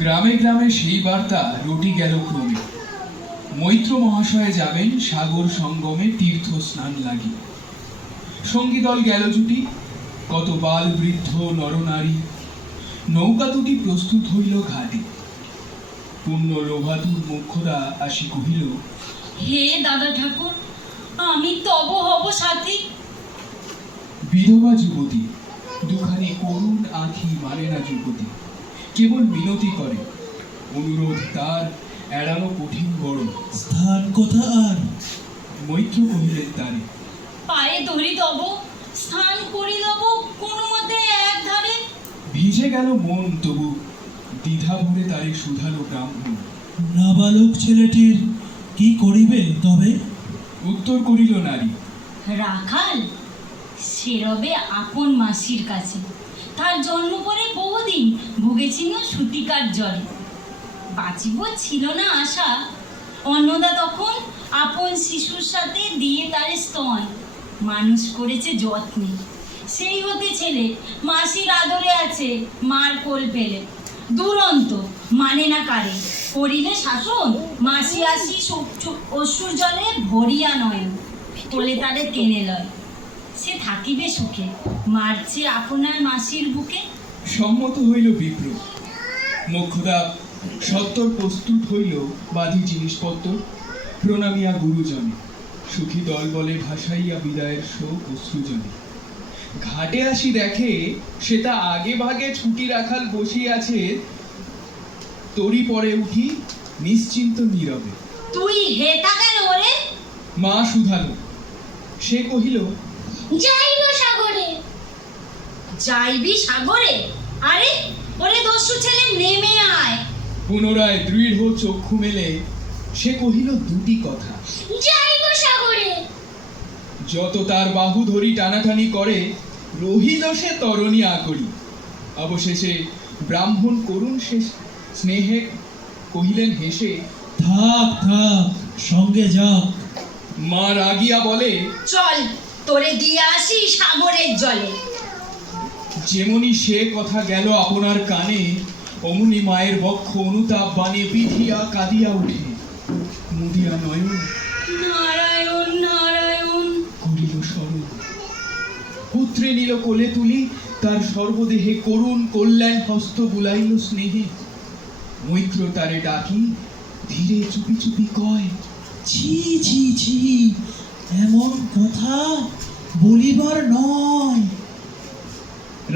গ্রামে গ্রামে সেই বার্তা রটি গেল ক্রমে। মৈত্র মহাশয়ে যাবেন সাগর সঙ্গমে তীর্থ স্নান লাগি। সঙ্গী দল গেল জুটি, কত বাল বৃদ্ধ নরনারী। নৌকা দুটি প্রস্তুত হইল ঘাটে। পূর্ণ লোভাতুর মুখ্যদা আসি কহিল, হে দাদা ঠাকুর, আমি তব হব সাথী। বিধবা যুবতী দুখানি করুণ আঁখি মানে না যুবতী, কেবল মিনতি করে। অনুরোধ তার এড়ানো কঠিন বড়। স্থান কোথা আর? মৈত্র কহিলেন তারে, পায়ে ধরি তব, স্নান করি লব কোনো মতে এক ধারে। ভিজে গেল মন তবু দ্বিধা ভরে তারে শুধালো ব্রাহ্মণ। নাবালক ছেলেটির কি করিবে তবে? উত্তর করিল নারী, রাখাল সে রবে আপন মাসির কাছে। তার জন্ম পরে বহুদিন ভুগেছিল সুতিকার জ্বরে। বাঁচিব ছিল না আশা, অন্নদা তখন আপন শিশুর সাথে দিয়ে তার স্তন মানুষ করেছে যত্নে। সেই হতে ছেলে মাসির আদরে আছে মার কোল পেলে। দুরন্ত মানে না কারে, করিলে শাসন মাসি আসি অশ্রুর জলে ভরিয়া নয়ন। কোলে তারে টেনে লয়, সে থাকিবে সুখে মারছে আপনার মাসির বুকে। সম্মত হইল বিপ্র। মোক্ষদা সত্তর প্রস্তুত হইল বাঁধি জিনিসপত্র। প্রণামিয়া গুরুজনে সুখী দল বলে ভাসাইয়া বিদায়ের শোক অশ্রুজনে। ঘাটে আসি দেখে সে তা আগে ভাগে ছুটি রাখাল বসিয়াছে। তরি পরে উঠি নিশ্চিন্ত নীরবে। তুই হেতা কেন ওরে? মা শুধালো। সে কহিল, যাইব সাগরে। যাইবি সাগরে? আরে ওরে দস্যু ছেলে নেমে আয়। পুনরায় দৃঢ় চক্ষু মেলে সে কহিল দুটি কথা। যাইব সাগরে। যত তার বাহু ধরি টানাটানি করে রহিল সে তরণী আকরি। অবশেষে ব্রাহ্মণ করুণ শেষ স্নেহে কহিলেন হেসে, থাক থাক, সঙ্গে যাক। মা রাগিয়া বলে, চল তোরে দিয়ে আসি সাগরের জলে। যেমনি সে কথা গেল আপনার কানে, অমনি মায়ের বক্ষ অনুতাপ বানে পিঠিয়া কাঁদিয়া উঠে। মুদিয়া নয়ন নারায়ণ নারায়ণ করিল স্মরণ। পুত্রে নিল কোলে তুলি, তার সর্বদেহে করুণ কল্যাণ হস্ত বুলাইল স্নেহে। মৈত্র তারে ডাকি ধীরে চুপি চুপি কয়, ছি ছি ছি, এমন কথা বলিবার নয়।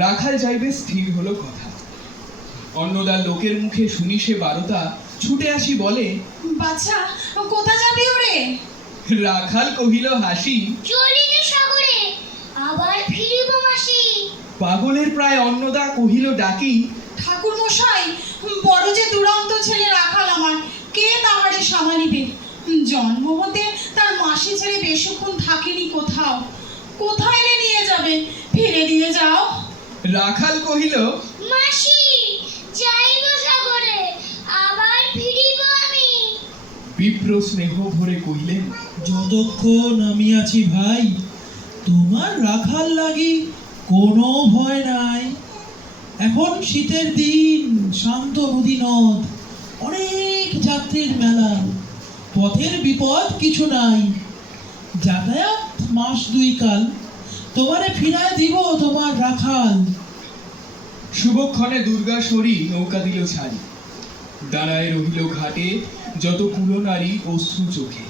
রাখাল যাইবে স্থির হলো কথা। অন্নদার লোকের মুখে শুনি সে বারতা, ছুটে আসি বলে, বাছা কোথা যাবি ওরে? রাখাল কহিল হাসি, চলিলে সাগরে, আবার ফিরিব মাসি। পাগলের প্রায় অন্নদা কহিল ডাকি, ঠাকুর মশাই, বড় যে দুরন্ত ছেলে রাখাল আমার, কে তাহারে সামালিবে? জন্ম হতে তার মাসি ছেড়ে বেশিক্ষণ থাকেনি কোথাও। কোথায় রে নিয়ে যাবে? ফিরে দিয়ে যাও। রাখাল কহিল, মাসি যাইব সাগরে, আবার ফিরিব আমি। বিপ্র স্নেহ ভরে কহিলেন, যতক্ষণ আমি আছি ভাই, তোমার রাখাল লাগি কোনো ভয় নাই। এখন শীতের দিন, শান্ত নদী নদ, অনেক যাত্রীর মেলা, পথের বিপদ কিছু নাই। যাতায়াত মাস দুই কাল, তোমারে ফিরায় দিব তোমার রাখাল। শুভক্ষণে দুর্গাশ্বরী নৌকা দিল ছাড়ি। দাঁড়ায় রহিল ঘাটে যত কুলনারী অশ্রু চোখে।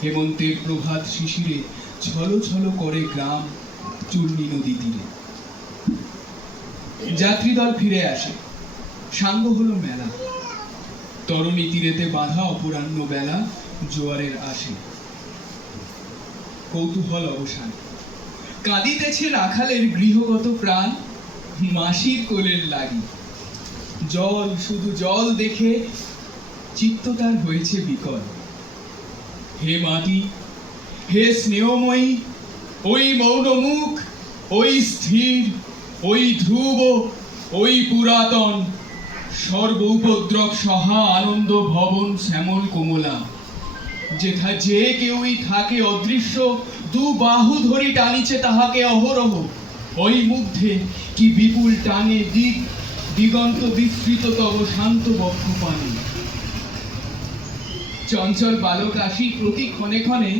হেমন্তের প্রভাত শিশিরে ছল ছল করে গ্রাম চূর্ণী নদী তীরে। যাত্রীদল ফিরে আসে, সাঙ্গ হলো মেলা। তরণী তীরেতে বাঁধা অপরাহ্ন বেলা, জোয়ারের আসে। কৌতূহল অবসান, কাঁদিতেছে রাখালের গৃহগত প্রাণ, মাসির কোলের লাগি। জল শুধু জল দেখে চিত্ত তার হয়েছে বিকল। হে মাটি, হে স্নেহময়ী, ওই মৌন মুখ, ওই স্থির, ওই ধ্রুব, ওই পুরাতন, সর্ব উপদ্রব সহা আনন্দ ভবন শ্যামল কোমলা, যেথা যে কেউই থাকে অদৃশ্য, দু বাহু ধরি টানিছে তাহাকে অহরহ। ওই মুগ্ধে কি বিপুল টানে দিক দিগন্ত বিস্তৃত তব শান্ত বক্ষ পানি। চঞ্চল বালক আসি প্রতি ক্ষণে ক্ষণে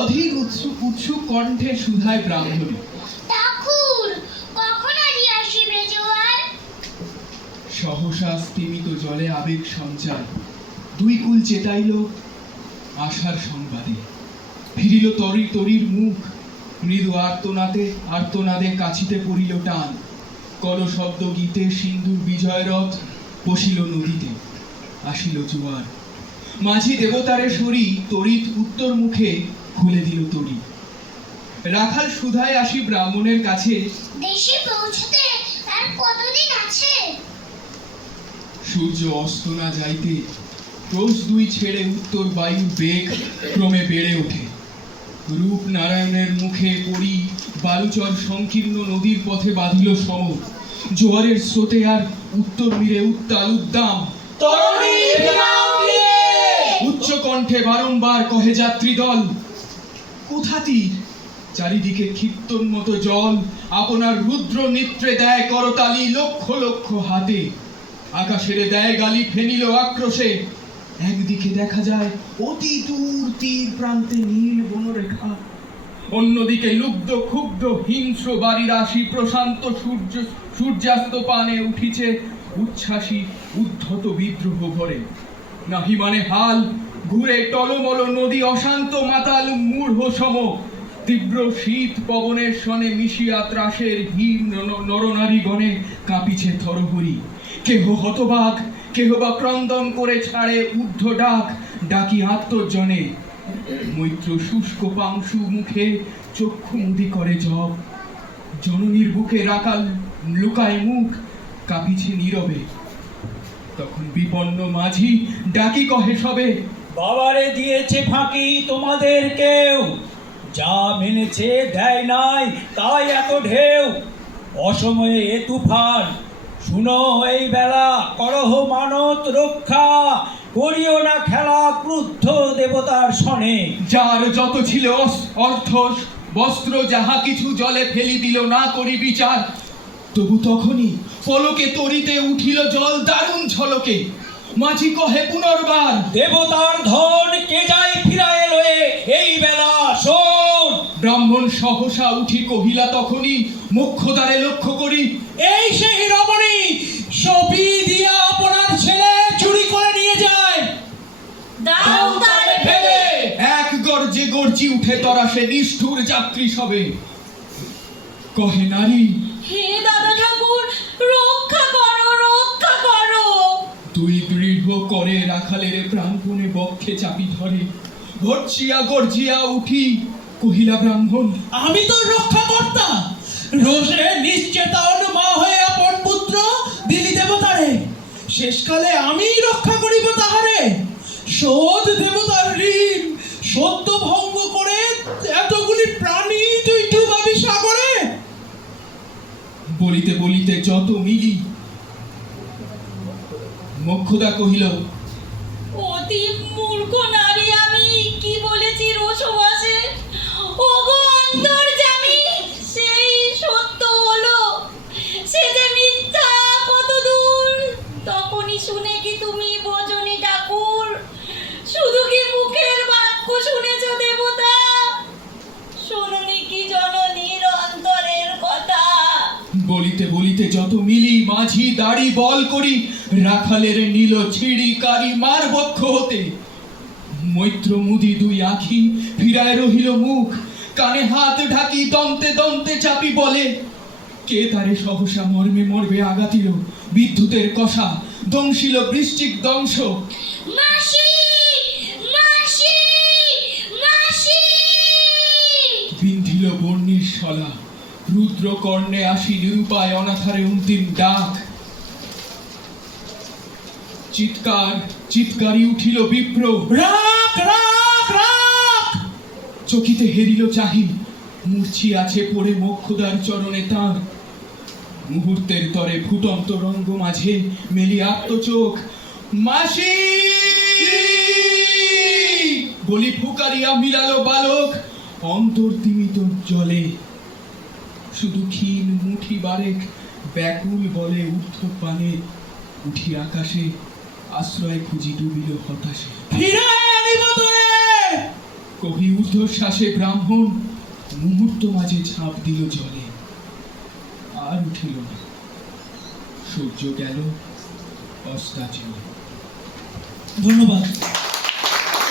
অধীর উৎসুক কণ্ঠে সুধায় ব্রাহ্মণী। ঠাকুর কখন আজি আসিবে জোয়ার? সহসা স্তিমিত জলে আবেগ সঞ্চার, দুই কুল চেতাইল আশার সংবাদে। ফিরিল তরির মুখ, মৃদু আর্তনাদে কাছিতে পড়িল টান। কল শব্দ গীতে সিন্ধুর বিজয় রথ বসিল নদীতে, আসিল জোয়ার। মাঝি দেবতারে সরি তড়িৎ উত্তর মুখে খুলে দিল তরি। রাখাল সুধায় আসি ব্রাহ্মণের কাছে, দেশে পৌঁছতে আর কতদিন আছে? সূর্য অস্ত না যাইতে ক্রোশ দুই ছেড়ে উত্তর বায়ুর বেগ ক্রমে বেড়ে ওঠে। রূপনারায়ণের মুখে পড়ি বালুচর সংকীর্ণ নদীর পথে বাঁধিল সমর। জোয়ারের স্রোতে আর উত্তর মিরে উত্তাল উদ্দাম। উচ্চ কণ্ঠে বারংবার কহে যাত্রী দল, কোথা তীর? চারিদিকে ক্ষিপ্তোন্মত জল আপনার রুদ্র নেত্রে দেয় করতালি লক্ষ লক্ষ হাতে। আকাশের দেয় গালি ফেনিল আক্রোশে। একদিকে দেখা যায় অতি দূর তীর প্রান্তে নীল বনরেখা, অন্যদিকে লুব্ধ ক্ষুব্ধ হিংস্র বাড়ির রাশি প্রশান্ত সূর্যাস্ত পানে উঠিছে উচ্ছ্বাসী উদ্ধত বিদ্রোহ ভরে। নাহি মানে হাল, ঘুরে টলমল নদী অশান্ত মাতাল মূঢ় সম। তীব্র শীত পবনের সনে মিশিয়া ত্রাসের হিম নরনারী গণে কাঁপিছে থরহরি। কেহ হতবাক, কেহ বা ক্রন্দন করে ছাড়ে ঊর্ধ্ব ডাক, ডাকি আত্মজনে। মৈত্র শুষ্ক পাংশু মুখে চক্ষু মুদি করে জপ। জননীর বুকে রাখাল লুকায় মুখ, কাঁপিছে নীরবে। তখন বিপন্ন মাঝি ডাকি কহে সবে, বাবারে দিয়েছে ফাঁকি তোমাদের কেউ, যা মেনেছে দেয় নাই তাই এত ঢেউ। অসময়ে এ তুফান, শুনো এই বেলা করহ মানত রক্ষা। করিও না খেলা ক্রুদ্ধ দেবতার সনে। যার যত ছিল অর্থ বস্ত্র যাহা কিছু জলে ফেলি দিল না করি বিচার। তবু তখনই পলকে তরিতে উঠিল জল দারুণ ঝলকে। মাঝি কহে পুনর্বার, দেবতার ধন কে যায় ফিরায় লয়ে এই বেলা শোন। ব্রাহ্মণ সহসা উঠি কহিলা তখনই মোক্ষদ্বারে লক্ষ্য করি, এই সেই রমণী সবই দিয়া আপনার ছেলে চুরি করে নিয়ে যায়। দাও তারে ফেলে এক গর্জে গর্জি উঠে তরা সে নিষ্ঠুর যাত্রী সবে। কহে নারী, হে দাদা ঠাকুর, রক্ষা করো, রক্ষা করো। তুই দৃঢ় করে রাখালের প্রাণপণে বক্ষে চাপি ধরে। গর্জিয়া উঠি কহিলা ব্রাহ্মণ, আমি তো রক্ষা কর্তা, রোষে নিশ্চেতন মা হয়ে আপন পুত্র দিলি দেবতারে। শেষকালে আমি রক্ষা করিব তাহারে। শোধ দেবতার ঋণ, সত্য ভঙ্গ করে এতগুলি প্রাণী তুই ডুবাবি সাগরে। বলিতে বলিতে যত মিলি মোক্ষদা কহিল, অতি মূর্খ নারী আমি, কি বলেছি রোষবাসে। ওগো অন্তর্যামী, সেই সত্য হলো, সে যে মিথ্যা কত দূর। তখনই শুনে কি তুমি বোঝনি ঠাকুর? শুধু কি মুখের বাক্য শুনেছ দেবতা? শোনোনি কি জননীর অন্তরের কথা? বলিতে বলিতে যত মিলি মাঝি দাড়ি বল করি রাখালের নীল ছিড়ি কারি মার বক্ষ হতে। মৈত্র মুদি দুই আখি ফিরায় রহিল মুখ, কানে হাত ঢাকি দন্তে দন্তে চাপি বলে, কে তারে সহসা মর্মে মর্মে আঘাতিল বিদ্যুতের কষা, দংশিল বৃশ্চিক দংশ। মাসি, মাসি, মাসি। বিন্ধিল বর্ণির শলা, রুদ্র কর্ণে আসি নিরুপায় অনাথারে অন্তিম ডাক। চিৎকারি উঠিল বিপ্র, রাখ রাখ রাখ। চকিতে হেরিল চাহি, মূর্ছি আছে পড়ে মোক্ষদার চরণে তাঁর। মুহূর্তের তরে ফুটন্ত রঙ্গ মাঝে মেলি আত্মচোখ, মাসি বলি ফুকারিয়া মিলালো বালক অন্তর্দিমিত জলে। শুধু ক্ষীণ মুঠি বারেক ব্যাকুল বলে ঊর্ধ্ব পানে উঠি আকাশে, আশ্রয় খুঁজি ডুবিল হতাশে। ফিরায় আনিব তোরে। কবি ঊর্ধ্বশ্বাসে ব্রাহ্মণ মুহূর্ত মাঝে ঝাঁপ দিল জলে, আর উঠিল না। সূর্য গেল অস্তাচলে। ধন্যবাদ।